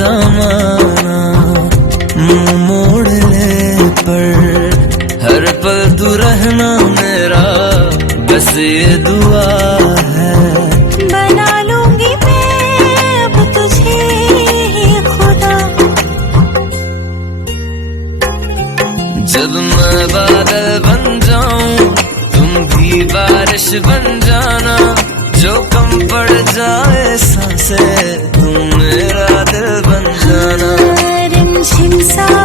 जमाना मुंह मोड़ ले, पर हर पल तू रहना मेरा, बस ये दुआ है। बना लूंगी मैं अब तुझे ही खुदा। जब मैं बादल बन जाऊं तुम भी बारिश बन जाना, जो कम पड़ जाए सांसें तुम मेरा दिल बन जाना। रिमझिम सा